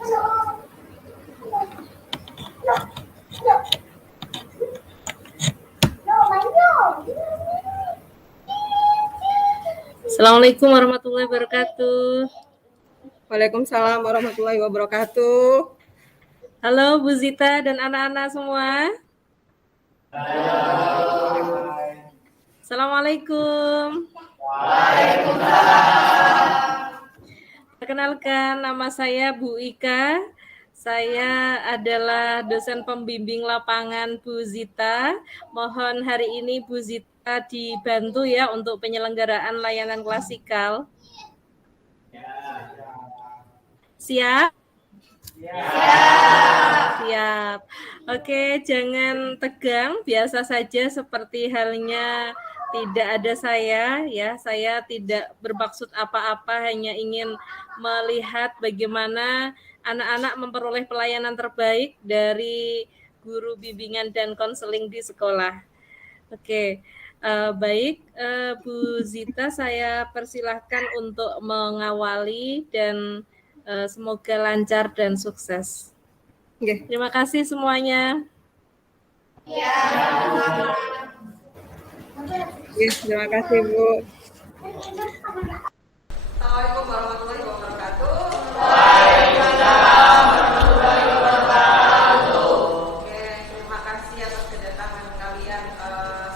Assalamualaikum warahmatullahi wabarakatuh. Waalaikumsalam warahmatullahi wabarakatuh. Halo Bu Zita dan anak-anak semua. Assalamualaikum. Waalaikumsalam. Perkenalkan, nama saya Bu Ika. Saya adalah dosen pembimbing lapangan Bu Zita. Mohon hari ini Bu Zita dibantu ya untuk penyelenggaraan layanan klasikal. Siap? Siap. Oke, jangan tegang, biasa saja seperti halnya tidak ada saya ya. Saya tidak bermaksud apa-apa, hanya ingin melihat bagaimana anak-anak memperoleh pelayanan terbaik dari guru bimbingan dan konseling di sekolah. Oke. Baik, Bu Zita, saya persilahkan untuk mengawali dan semoga lancar dan sukses. Oke. Terima kasih semuanya. Ya. Terima kasih Bu. Assalamualaikum warahmatullahi wabarakatuh. Waalaikumsalam warahmatullahi wabarakatuh. Oke, terima kasih atas kedatangan kalian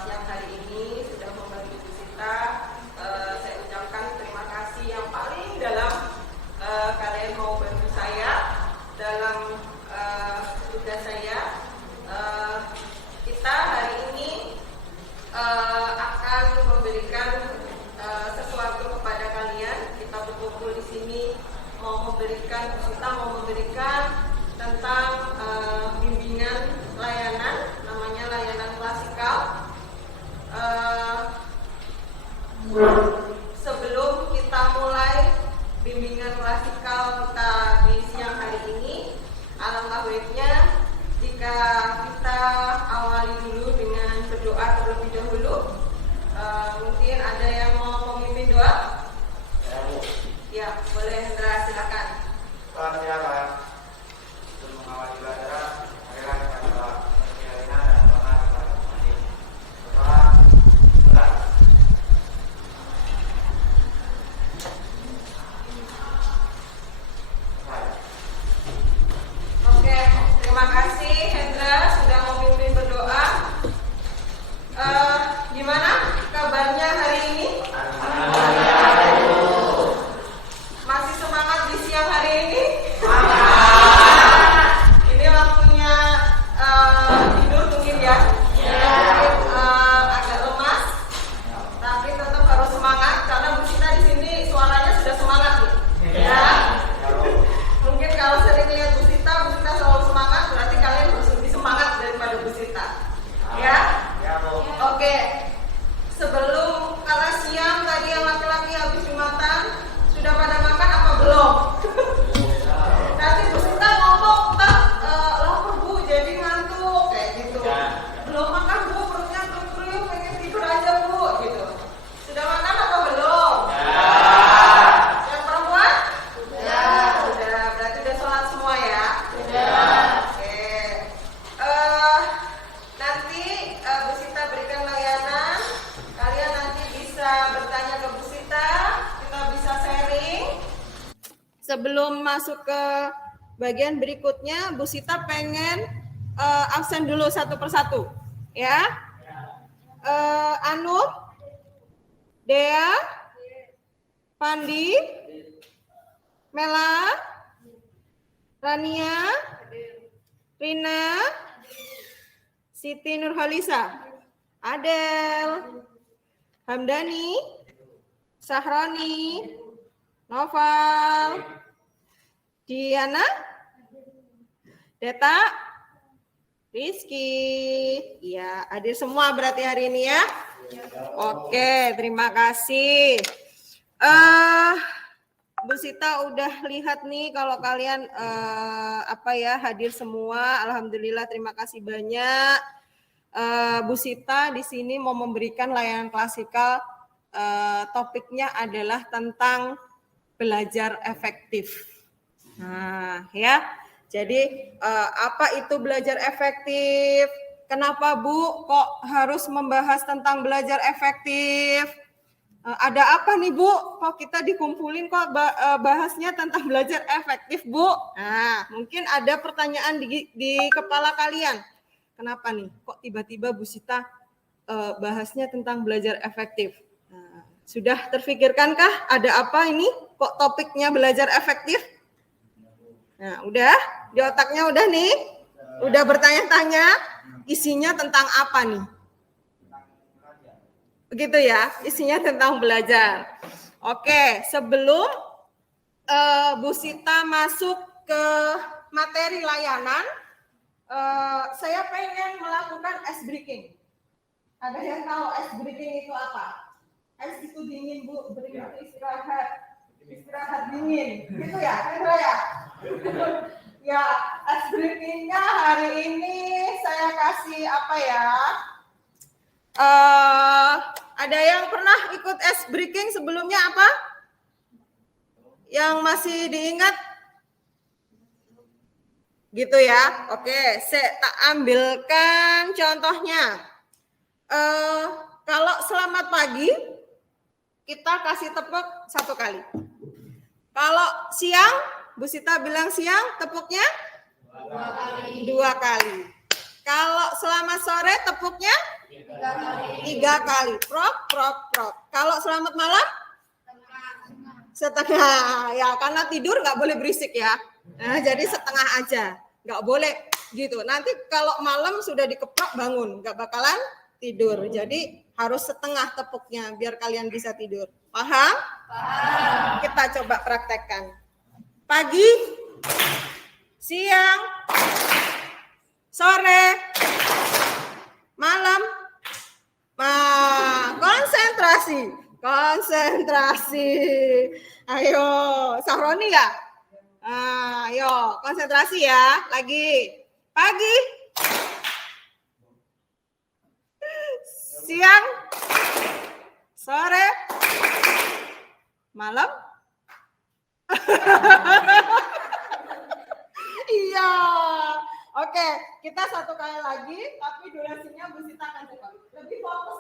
siang hari ini sudah membantu Bu Zita. Saya ucapkan terima kasih yang paling dalam kalian mau bantu saya dalam tugas saya. Kita hari ini akan memberikan sesuatu kepada kalian. Kita berkumpul di sini mau memberikan tentang bimbingan layanan, namanya layanan klasikal. Sebelum kita mulai bimbingan klasikal kita di siang hari ini, alangkah baiknya jika kita awali dulu dengan berdoa terlebih dahulu. Mungkin ada yang mau memimpin doa? Ya, boleh Hendra, silakan. Silakan. Untuk mengawali ibadah, marilah kita berdoa. Berkeyakinan dan hormat kepada Tuhan. Berdoa, mulai. Oke, terima kasih Hendra sudah memimpin berdoa. Gimana kabarnya hari ini? Masih semangat di siang hari ini? Ini waktunya tidur mungkin ya? Mungkin agak lemas, tapi tetap harus semangat karena Bu Sita di sini suaranya sudah semangat nih. Ya. Mungkin kalau sering lihat Bu Sita selalu semangat, berarti kalian harus lebih semangat daripada Bu Sita. Ya? Oke. Sebelum karena siang tadi yang laki-laki habis jumatan, sudah pada makan apa belum? Nanti Bu Sita ngomong, lapar Bu, jadi ngantuk kayak gitu. Belum makan Bu, perutnya kriuk-kriuk, pengen tidur aja Bu, gitu. Sudah makan apa belum? Yang perempuan? Sudah, berarti udah sholat semua ya? Oke. Nanti Bu Sita berikan layanan. Kalian nanti bisa bertanya ke Bu Sita, kita bisa sharing. Sebelum masuk ke bagian berikutnya, Bu Sita pengen absen dulu satu persatu, ya. Anur, Dea, Pandi, Mela, Rania, Rina, Siti Nurhalisa, Adel, Hamdani, Sahroni, Noval, Diana, Deta, Rizky. Ya, hadir semua berarti hari ini ya. Oke, terima kasih. Bu Sita udah lihat nih kalau kalian hadir semua. Alhamdulillah, terima kasih banyak. Bu Sita di sini mau memberikan layanan klasikal. Topiknya adalah tentang belajar efektif. Nah, Nah, ya. Jadi apa itu belajar efektif? Kenapa Bu kok harus membahas tentang belajar efektif? Ada apa nih Bu? Kok kita dikumpulin kok bahasnya tentang belajar efektif Bu? Nah, mungkin ada pertanyaan di kepala kalian. Kenapa nih? Kok tiba-tiba Bu Sita bahasnya tentang belajar efektif? Nah, sudah terfikirkankah ada apa ini? Kok topiknya belajar efektif? Nah, udah di otaknya udah nih? Udah bertanya-tanya isinya tentang apa nih? Begitu ya, isinya tentang belajar. Oke, sebelum Bu Sita masuk ke materi layanan, saya pengen melakukan ice breaking. Ada yang tahu ice breaking itu apa? Ice itu dingin Bu, breaking itu istirahat dingin, gitu ya, Hendra ya? Ya, ice breakingnya hari ini saya kasih apa ya? Ada yang pernah ikut ice breaking sebelumnya apa? Yang masih diingat? Gitu ya. Oke, saya tak ambilkan contohnya. Kalau selamat pagi, kita kasih tepuk 1 kali. Kalau siang, Bu Sita bilang siang, tepuknya 2 kali. Kalau selamat sore, tepuknya 3 kali. Prok, prok, prok. Kalau selamat malam? Setengah. Ya, karena tidur nggak boleh berisik ya. Nah, jadi setengah aja. Nggak boleh gitu. Nanti kalau malam sudah dikeprok bangun. Nggak bakalan tidur. Jadi harus setengah tepuknya biar kalian bisa tidur. Paham? Paham. Kita coba praktekkan. Pagi, siang, sore, malam. Nah, konsentrasi. Ayo, Sahroni ya? Ayo, konsentrasi ya. Lagi. Pagi, siang, sore, malam. Iya. Oke, kita 1 kali lagi, tapi durasinya Bu Sita akan cepat. Lebih fokus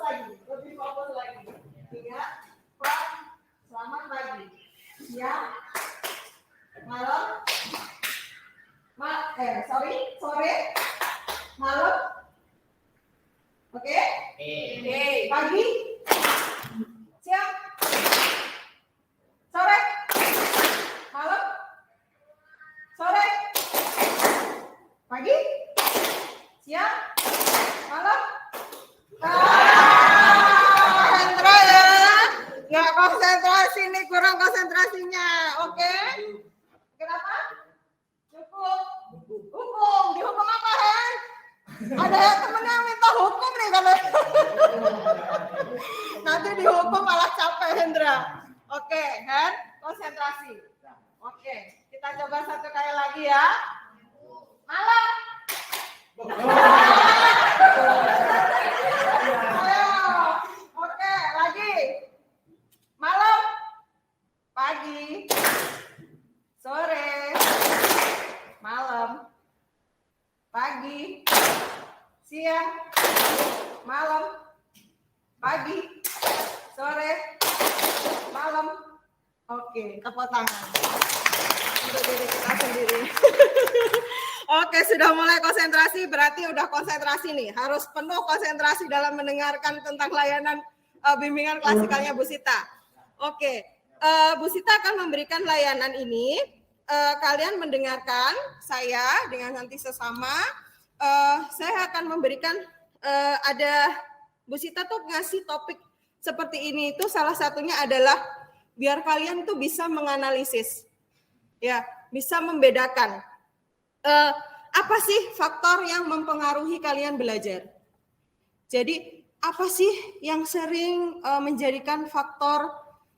lagi. Ingat, selamat pagi. Siang, malam, sore, malam. Oke? Pagi, siang, sore, malam, sore, pagi, siang, malam. Hendra ya, nggak konsentrasi nih, kurang konsentrasinya. Oke? Kenapa? Cukup. Hukum, dihukum apa Hen? Ada yang temennya yang minta hukum nih kalau nanti dihukum malah capek Hendra. Oke, Hen, konsentrasi. Oke, kita coba 1 kali lagi ya. Malam. Ayo. Oke, lagi. Malam. Pagi. Sore. Malam. Pagi. Siang. Malam. Pagi. Sore. Malam. Oke, tepuk tangan. Untuk diri kita sendiri. Oke, sudah mulai konsentrasi, berarti udah konsentrasi nih. Harus penuh konsentrasi dalam mendengarkan tentang layanan bimbingan klasikalnya Bu Sita. Oke, Bu Sita akan memberikan layanan ini. Kalian mendengarkan saya dengan nanti sesama. Saya akan memberikan ada Bu Sita tuh ngasih topik seperti ini itu salah satunya adalah biar kalian tuh bisa menganalisis, ya, bisa membedakan. Apa sih faktor yang mempengaruhi kalian belajar? Jadi apa sih yang sering menjadikan faktor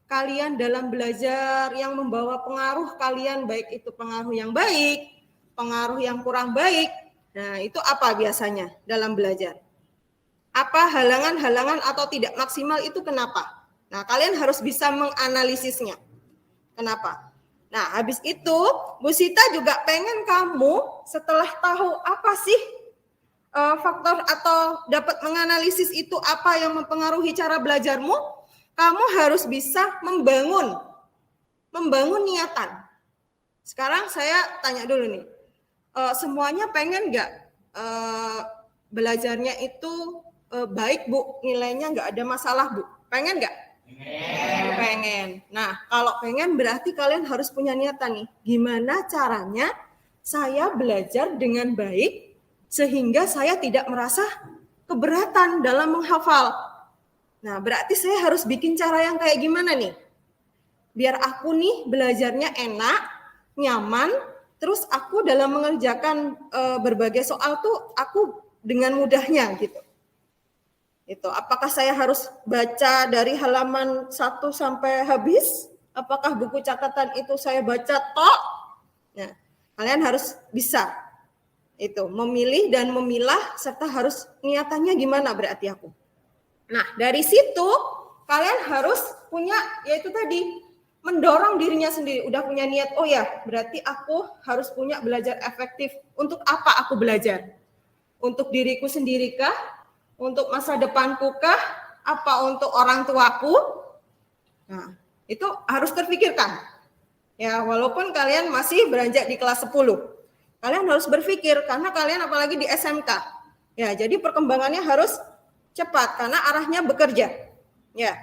kalian dalam belajar yang membawa pengaruh kalian, baik itu pengaruh yang baik, pengaruh yang kurang baik? Nah, itu apa biasanya dalam belajar? Apa halangan-halangan atau tidak maksimal itu kenapa? Nah, kalian harus bisa menganalisisnya. Kenapa? Nah, habis itu Bu Sita juga pengen kamu setelah tahu apa sih faktor atau dapat menganalisis itu apa yang mempengaruhi cara belajarmu, kamu harus bisa membangun niatan. Sekarang saya tanya dulu nih, semuanya pengen nggak belajarnya itu baik Bu, nilainya nggak ada masalah Bu, pengen nggak? Pengen. Nah, kalau pengen berarti kalian harus punya niatan nih. Gimana caranya saya belajar dengan baik sehingga saya tidak merasa keberatan dalam menghafal. Nah, berarti saya harus bikin cara yang kayak gimana nih? Biar aku nih belajarnya enak, nyaman, terus aku dalam mengerjakan berbagai soal tuh aku dengan mudahnya gitu. Itu apakah saya harus baca dari halaman 1 sampai habis? Apakah buku catatan itu saya baca tok? Nah, kalian harus bisa itu memilih dan memilah serta harus niatannya gimana berarti aku. Nah, dari situ kalian harus punya yaitu tadi mendorong dirinya sendiri. Udah punya niat, oh ya, berarti aku harus punya belajar efektif. Untuk apa aku belajar? Untuk diriku sendiri kah? Untuk masa depanku kah? Apa untuk orang tuaku? Nah, itu harus terpikirkan. Ya, walaupun kalian masih beranjak di kelas 10. Kalian harus berpikir karena kalian apalagi di SMK. Ya, jadi perkembangannya harus cepat karena arahnya bekerja. Ya.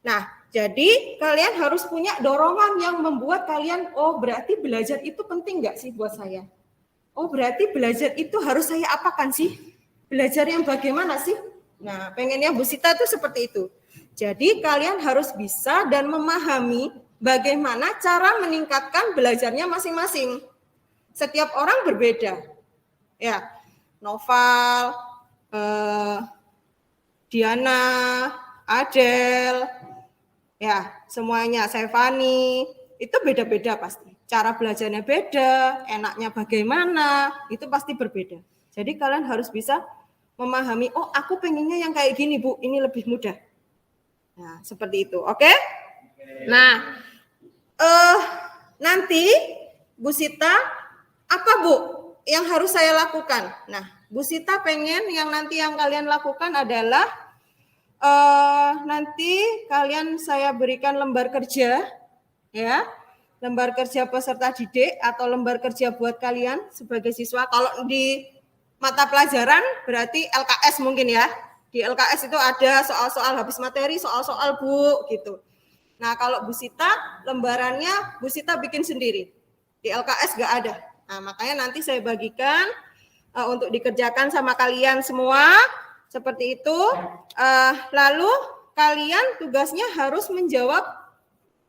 Nah, jadi kalian harus punya dorongan yang membuat kalian, oh berarti belajar itu penting nggak sih buat saya? Oh berarti belajar itu harus saya apakan sih? Belajar yang bagaimana sih? Nah, pengennya Bu Sita itu seperti itu. Jadi kalian harus bisa dan memahami bagaimana cara meningkatkan belajarnya masing-masing. Setiap orang berbeda. Ya, Noval, Diana, Adel, ya semuanya, Sevani, itu beda-beda pasti. Cara belajarnya beda, enaknya bagaimana, itu pasti berbeda. Jadi kalian harus bisa memahami, oh aku pengennya yang kayak gini Bu, ini lebih mudah. Nah, seperti itu, oke? Nah, nanti Bu Sita, apa Bu yang harus saya lakukan? Nah, Bu Sita pengen yang nanti yang kalian lakukan adalah nanti kalian saya berikan lembar kerja, ya, lembar kerja peserta didik atau lembar kerja buat kalian sebagai siswa. Kalau di mata pelajaran berarti LKS mungkin ya. Di LKS itu ada soal-soal habis materi, soal-soal Bu gitu. Nah, kalau Bu Sita lembarannya Bu Sita bikin sendiri. Di LKS nggak ada. Nah, makanya nanti saya bagikan untuk dikerjakan sama kalian semua seperti itu. Lalu kalian tugasnya harus menjawab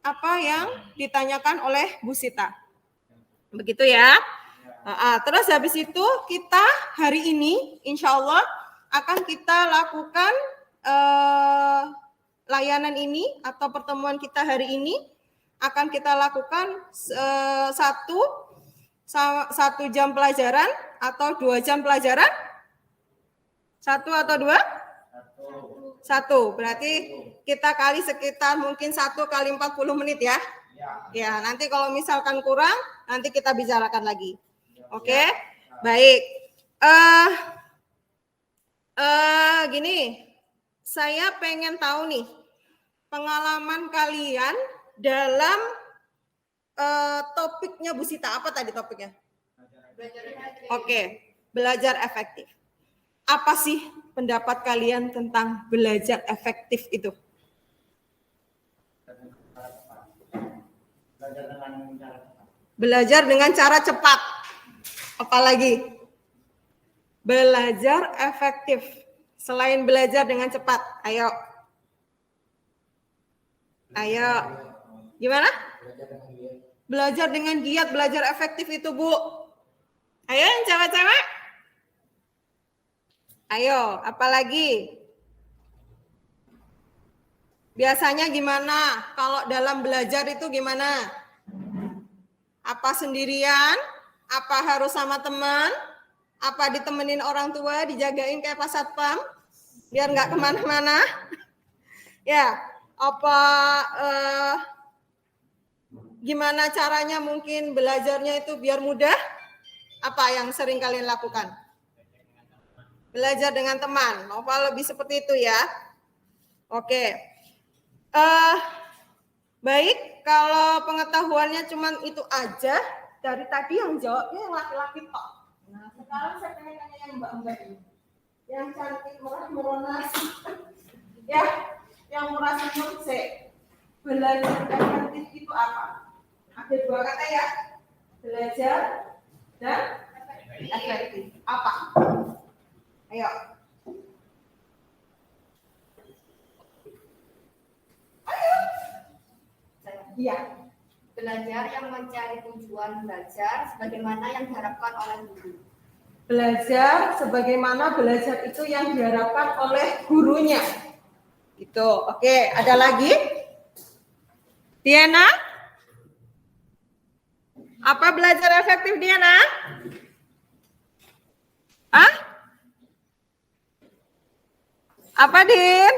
apa yang ditanyakan oleh Bu Sita. Begitu ya. Terus habis itu kita hari ini insya Allah akan kita lakukan layanan ini atau pertemuan kita hari ini akan kita lakukan 1 jam pelajaran atau 2 jam pelajaran? 1 atau 2? 1. Berarti kita kali sekitar mungkin 1 kali 40 menit ya. Ya, nanti kalau misalkan kurang nanti kita bicarakan lagi. Oke, baik. Gini, saya pengen tahu nih pengalaman kalian dalam topiknya Bu Sita. Apa tadi topiknya? Oke, belajar efektif. Apa sih pendapat kalian tentang belajar efektif itu? Belajar dengan cara cepat. Apalagi belajar efektif selain belajar dengan cepat. Ayo. Gimana? Belajar dengan giat, belajar efektif itu Bu. Ayo yang cewek-cewek. Ayo, apalagi? Biasanya gimana? Kalau dalam belajar itu gimana? Apa sendirian? Apa harus sama teman? Apa ditemenin orang tua, dijagain kayak Pak Satpam? Biar nggak kemana-mana? Ya, apa gimana caranya mungkin belajarnya itu biar mudah? Apa yang sering kalian lakukan? Belajar dengan teman. Nova lebih seperti itu ya. Oke. Baik, kalau pengetahuannya cuma itu aja, dari tadi yang jawabnya yang laki-laki tok. Nah, sekarang saya pengen tanya yang mbak-mbak ini. Yang cantik, murah, merona. Ya, yang murah semut sih. Belajar efektif itu apa? Ada dua kata ya. Belajar dan efektif. Apa? Ayo. Iya. Belajar yang mencari tujuan belajar sebagaimana yang diharapkan oleh guru. Belajar sebagaimana belajar itu yang diharapkan oleh gurunya. Gitu. Oke, ada lagi? Diana? Apa belajar efektif, Diana? Hah? Apa, Din?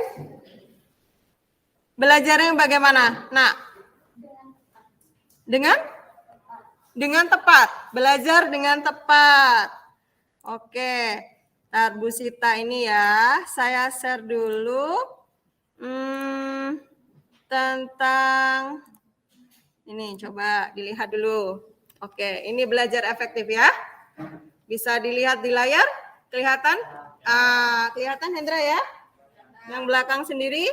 Belajar yang bagaimana? Nah, dengan tepat. Belajar dengan tepat. Oke. Ntar Bu Sita ini ya, saya share dulu tentang ini, coba dilihat dulu. Oke, ini belajar efektif ya. Bisa dilihat di layar? Kelihatan? Kelihatan Hendra ya? Yang belakang sendiri?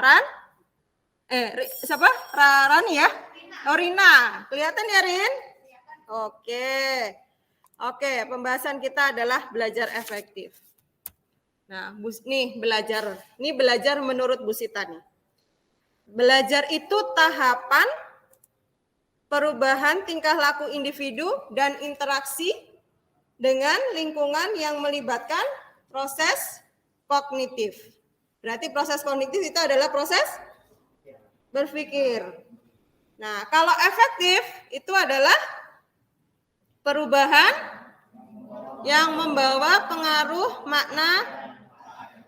Ran? Siapa? Rani ya? Oh, Rina. Kelihatan ya, Rin? Oke, pembahasan kita adalah belajar efektif. Nah, nih belajar. Ini belajar menurut Bu Sita nih. Belajar itu tahapan perubahan tingkah laku individu dan interaksi dengan lingkungan yang melibatkan proses kognitif. Berarti proses kognitif itu adalah proses berpikir. Nah, kalau efektif itu adalah perubahan yang membawa pengaruh makna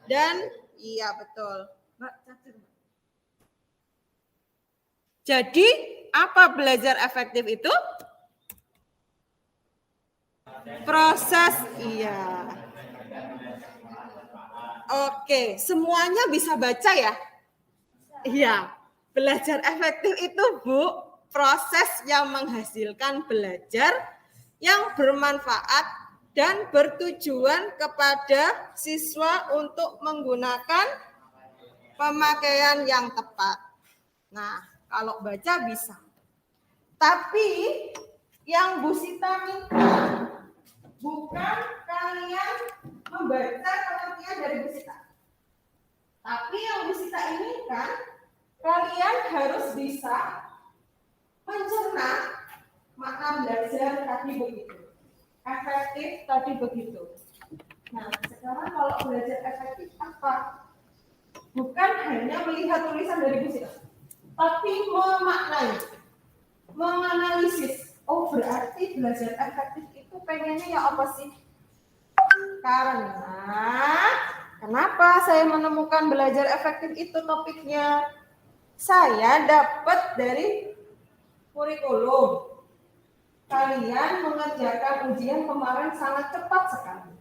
dan iya betul. Jadi, apa belajar efektif itu? Proses, iya. Oke, semuanya bisa baca ya? Iya, belajar efektif itu, Bu, proses yang menghasilkan belajar yang bermanfaat dan bertujuan kepada siswa untuk menggunakan pemakaian yang tepat. Nah, kalau baca bisa. Tapi yang Bu Sita minta bukan kalian membaca pengertian dari Bu Sita. Tapi yang Bu Sita inginkan kalian harus bisa mencerna makna belajar tadi begitu. Efektif tadi begitu. Nah, sekarang kalau belajar efektif apa? Bukan hanya melihat tulisan dari Bu Sita, tapi memaknai, menganalisis. Oh, berarti belajar efektif itu pengennya ya apa sih? Karena kenapa saya menemukan belajar efektif itu topiknya? Saya dapat dari kurikulum. Kalian mengerjakan ujian kemarin sangat cepat sekali.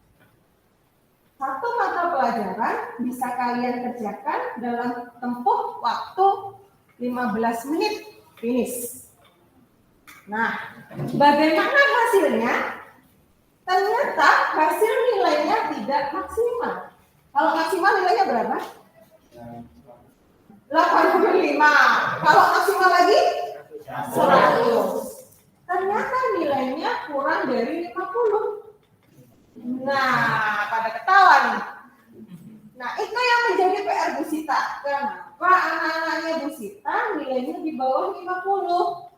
Satu mata pelajaran bisa kalian kerjakan dalam tempuh waktu 15 menit finish. Nah, bagaimana hasilnya? Ternyata hasil nilainya tidak maksimal. Kalau maksimal nilainya berapa? 85. Kalau maksimal lagi? 100. Ternyata nilainya kurang dari 50. Nah, pada ketawa nih. Nah, itu yang menjadi PR Bu Sita. Kenapa anak-anaknya Bu Sita nilainya di bawah 50?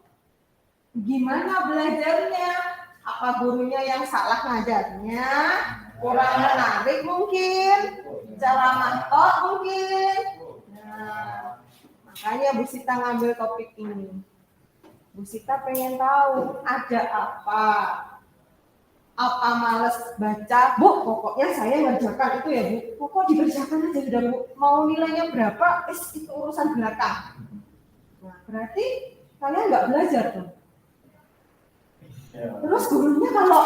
Gimana belajarnya? Apa gurunya yang salah ngajarnya? Kurang menarik mungkin? Cara mantok mungkin? Nah, makanya Bu Sita ngambil topik ini. Bu Sita pengen tahu ada apa? Apa males baca? Bu, pokoknya saya ngerjakan itu ya Bu. Pokok dikerjakan aja udah Bu. Mau nilainya berapa? Itu urusan belakang. Nah, berarti kalian nggak belajar tuh. Terus gurunya kalau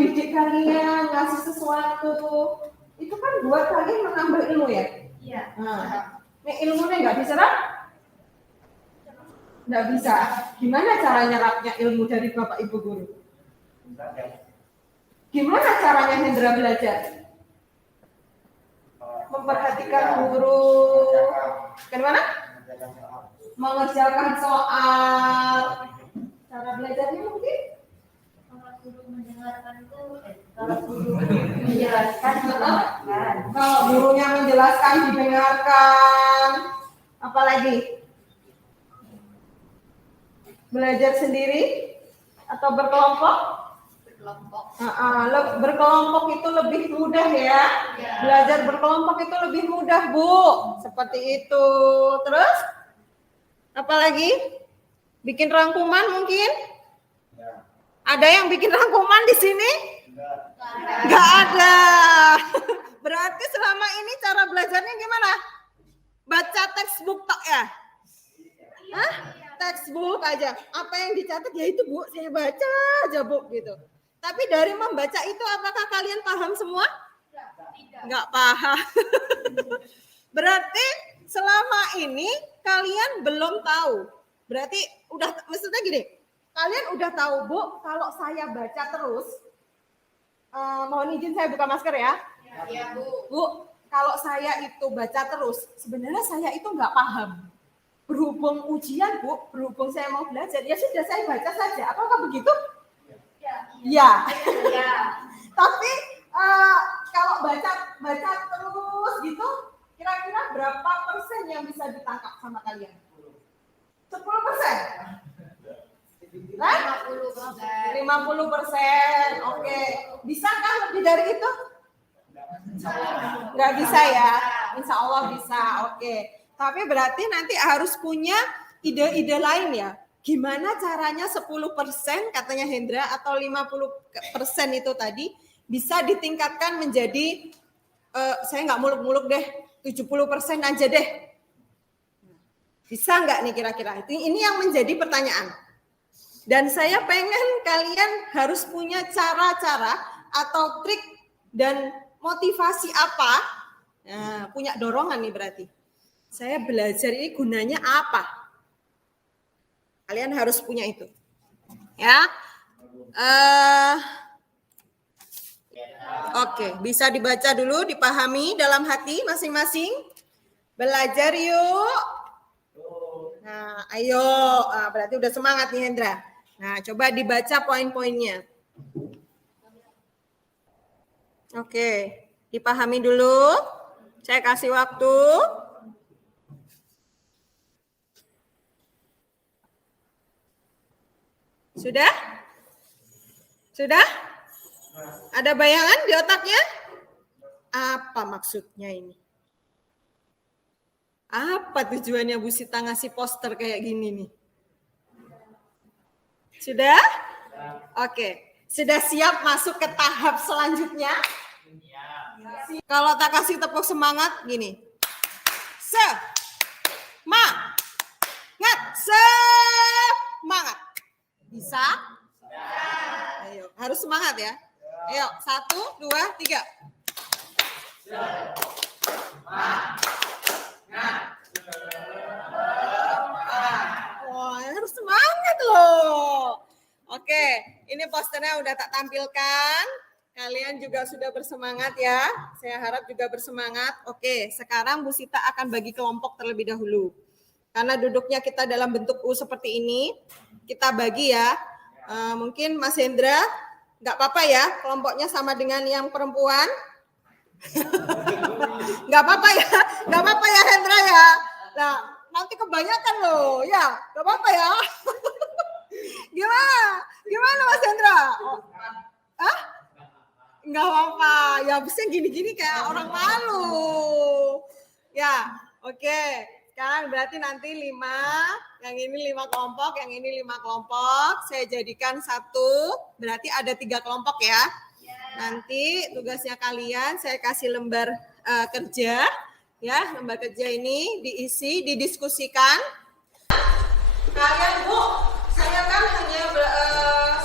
didik kalian ngasih sesuatu itu kan buat kalian menambah ilmu ya. Iya. Nah, ini ilmunya nggak diserap? Nggak bisa. Gimana cara nyerapnya ilmu dari Bapak Ibu guru? Gimana caranya Hendra belajar? Memperhatikan guru. Bagaimana? Mengerjakan soal. Cara belajarnya mungkin? Kalau guru mendengarkan itu, kalau guru menjelaskan, mendengarkan. Kalau gurunya menjelaskan, didengarkan. Apalagi? Belajar sendiri atau berkelompok? Berkelompok. Berkelompok itu lebih mudah ya. Belajar berkelompok itu lebih mudah, Bu. Seperti itu. Terus? Apalagi? Bikin rangkuman mungkin? Ada yang bikin rangkuman di sini? Nggak ada. Berarti selama ini cara belajarnya gimana? Baca textbook tok ya? Hah? Textbook aja. Apa yang dicatat ya itu, Bu, saya baca aja, Bu, gitu. Tapi dari membaca itu apakah kalian paham semua? Nggak paham. Berarti selama ini kalian belum tahu. Berarti udah, maksudnya gini, kalian udah tahu, Bu, kalau saya baca terus, mohon izin saya buka masker ya. Iya, Bu. Bu, kalau saya itu baca terus, sebenarnya saya itu nggak paham. Berhubung ujian, Bu, berhubung saya mau belajar, ya sudah saya baca saja. Apakah begitu? Ya. Ya. Tapi kalau baca terus gitu, kira-kira berapa persen yang bisa ditangkap sama kalian? 10%? 50%. Oke. Bisakah lebih dari itu? Nggak bisa ya? Insya Allah bisa. Oke. Tapi berarti nanti harus punya ide-ide lain ya. Gimana caranya 10% katanya Hendra atau 50% itu tadi bisa ditingkatkan menjadi saya nggak muluk-muluk deh, 70% aja deh. Bisa nggak nih kira-kira? Ini yang menjadi pertanyaan. Dan saya pengen kalian harus punya cara-cara atau trik dan motivasi apa? Nah, punya dorongan nih berarti. Saya belajar ini gunanya apa? Kalian harus punya itu. Ya. Oke, bisa dibaca dulu, dipahami dalam hati masing-masing. Belajar yuk. Nah, ayo. Berarti udah semangat nih Hendra. Nah, coba dibaca poin-poinnya. Oke, dipahami dulu. Saya kasih waktu. Sudah? Sudah? Ada bayangan di otaknya? Apa maksudnya ini? Apa tujuannya Bu Sita ngasih poster kayak gini nih? Sudah? Oke. Sudah siap masuk ke tahap selanjutnya? Kalau tak kasih tepuk semangat, gini. Semangat. Bisa? Ayo, harus semangat ya. Ayo, 1, 2, 3. Wah, harus semangat loh. Oke, ini posternya udah tak tampilkan. Kalian juga sudah bersemangat ya. Saya harap juga bersemangat. Oke, sekarang Bu Sita akan bagi kelompok terlebih dahulu. Karena duduknya kita dalam bentuk U seperti ini, kita bagi ya. Mungkin Mas Hendra, nggak apa-apa ya, kelompoknya sama dengan yang perempuan. Nggak apa-apa ya Hendra ya. Nah, nanti kebanyakan loh, ya, nggak apa-apa ya. Gimana Mas Hendra? Hah? Nggak apa-apa, ya bisa gini-gini kayak orang malu. Ya, oke. Sekarang berarti nanti 5, yang ini 5 kelompok, yang ini 5 kelompok. Saya jadikan 1, berarti ada 3 kelompok ya. Nanti tugasnya kalian saya kasih lembar kerja. Ya, lembar kerja ini diisi, didiskusikan. Kalian Bu, saya kan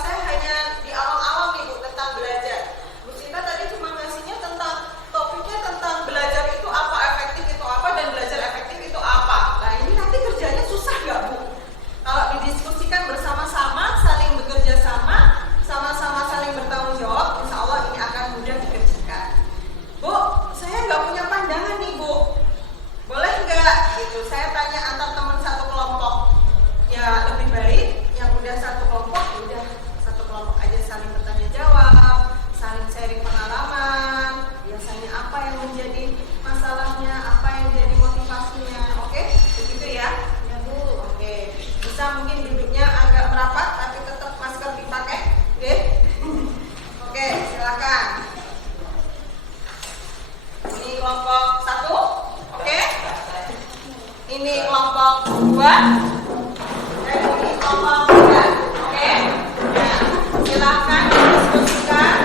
saya hanya di awal-awal nih Bu tentang belajar. Bu Sita tadi cuma ngasihnya tentang topiknya tentang belajar itu apa, efektif itu apa, dan belajar efektif itu apa. Nah ini nanti kerjanya susah nggak Bu? Kalau didiskusikan bersama-sama, saling bekerja sama-sama saling bertanggung jawab, insya Allah ini akan mudah dikerjakan. Bu, saya nggak punya pandangan nih Bu. Boleh nggak gitu? Saya tanya antar teman satu kelompok. Ya lebih baik yang udah satu kelompok, udah satu kelompok aja saling bertanya jawab, saling sharing pengalaman. Biasanya apa yang menjadi masalahnya, apa yang jadi motivasinya. Oke, begitu ya? Ya Bu. Oke, bisa mungkin duduknya agak merapat, tapi tetap masker dipakai. Oke? Oke, silakan. Ini kelompok 1, oke? Ini kelompok 2. Dan ini kelompok 3, oke? Nah, silakan didiskusikan.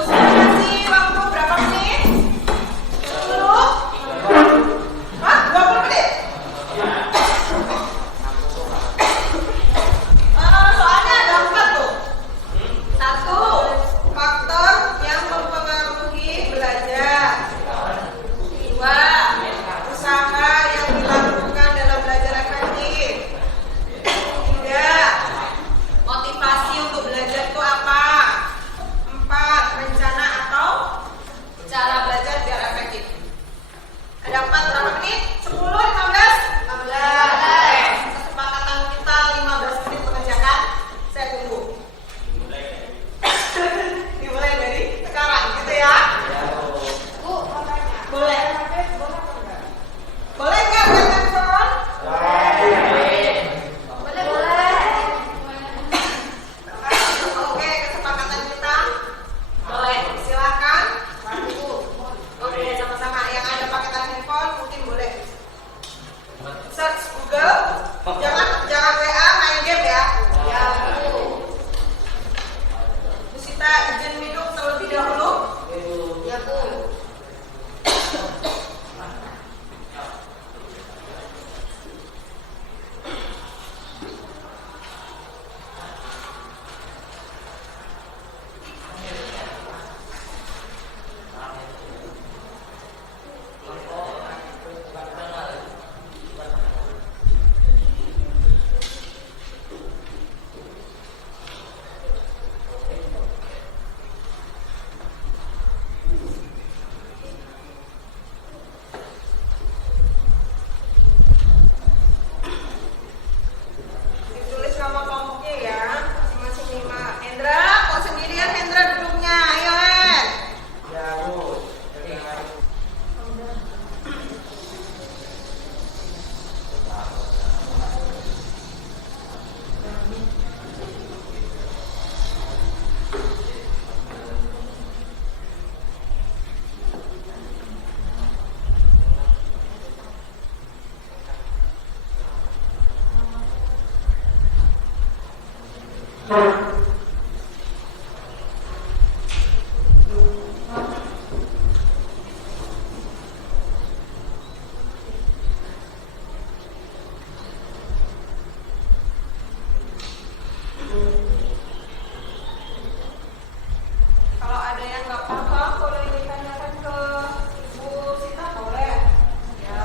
Kasih waktu berapa menit? 10? Hah? 20 menit? Soalnya ada 4 tuh. 1, faktor yang mempengaruhi belajar. 2, usaha yang dilakukan dalam belajar efektif. 3, motivasi untuk belajar itu apa? 4, rencana atau cara belajar biar efektif. Ada 4, berapa menit? 10, 15? 15. Oke, kesepakatan kita 15 menit mengerjakan. Saya tunggu. Dimulai dari sekarang gitu ya. Bu, mau tanya. Boleh. Boleh apa enggak? Boleh nggak buat handphone? Boleh. Oke, kesepakatan kita. Boleh, silakan. Oke, sama-sama. Yang ada paketan handphone mungkin boleh. Search Google. Jangan WA, main game ya. Ya, Bu. Bu Sita izin minum terlebih dahulu. Ya, Bu. Ditulis nama kelompoknya ya. Masing-masing 5. Hendra, kok sendirian Hendra duduknya? Ayo, Hen. Ya Bu. Kalau ada yang nggak paham boleh ditanyakan ke Ibu Sita, boleh. Ya.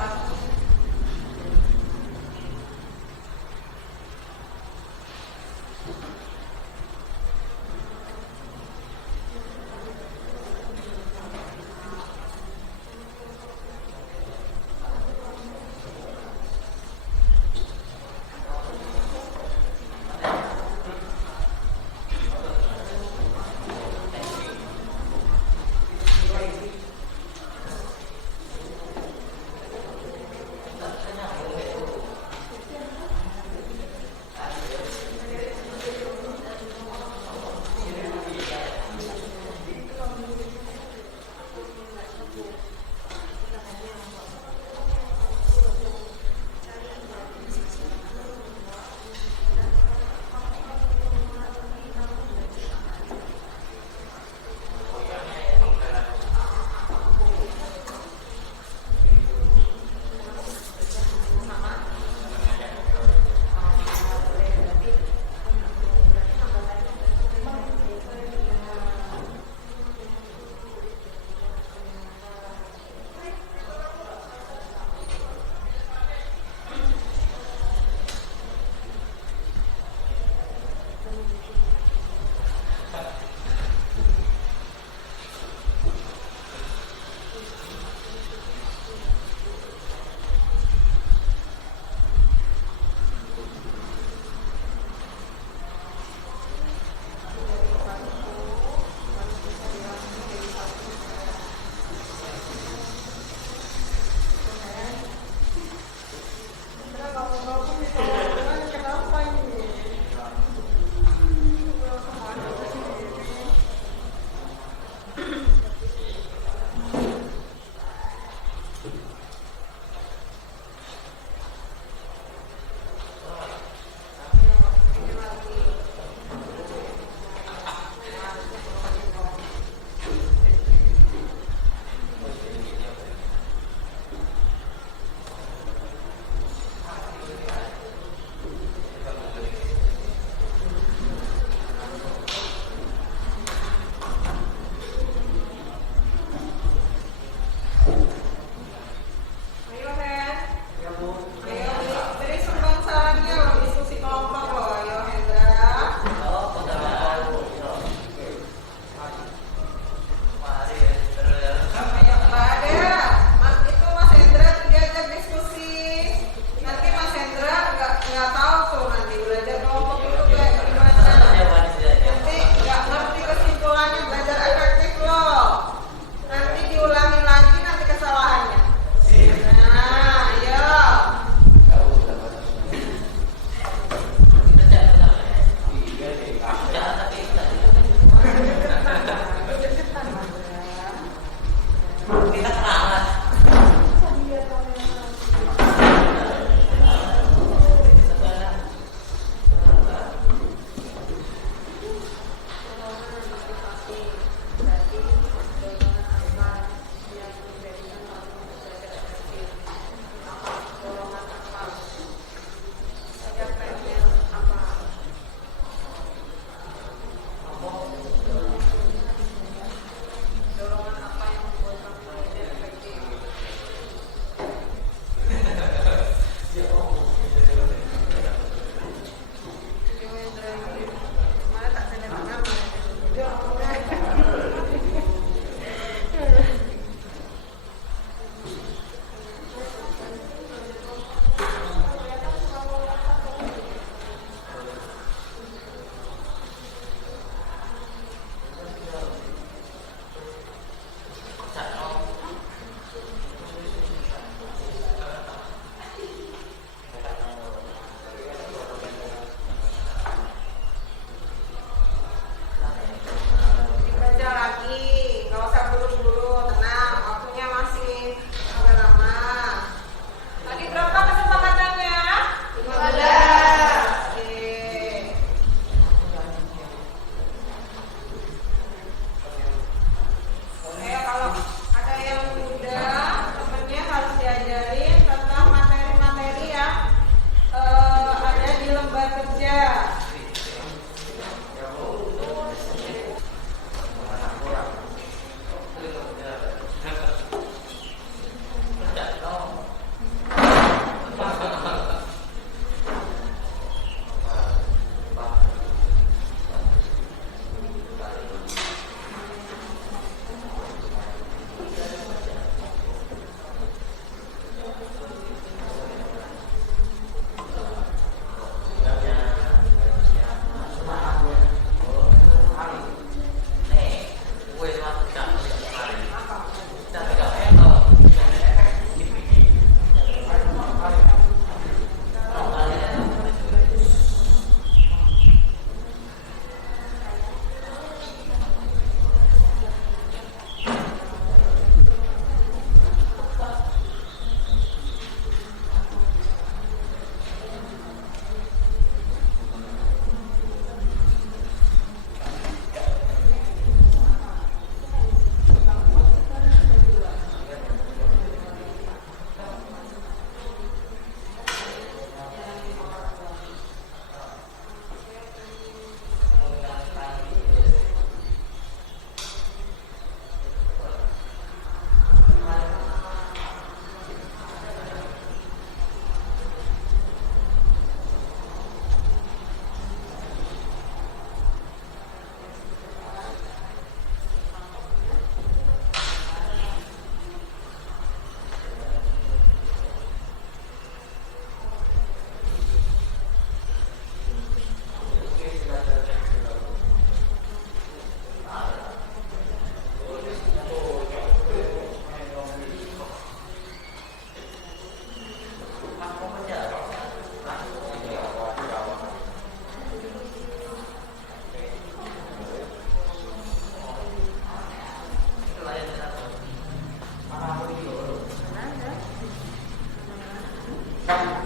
Pak.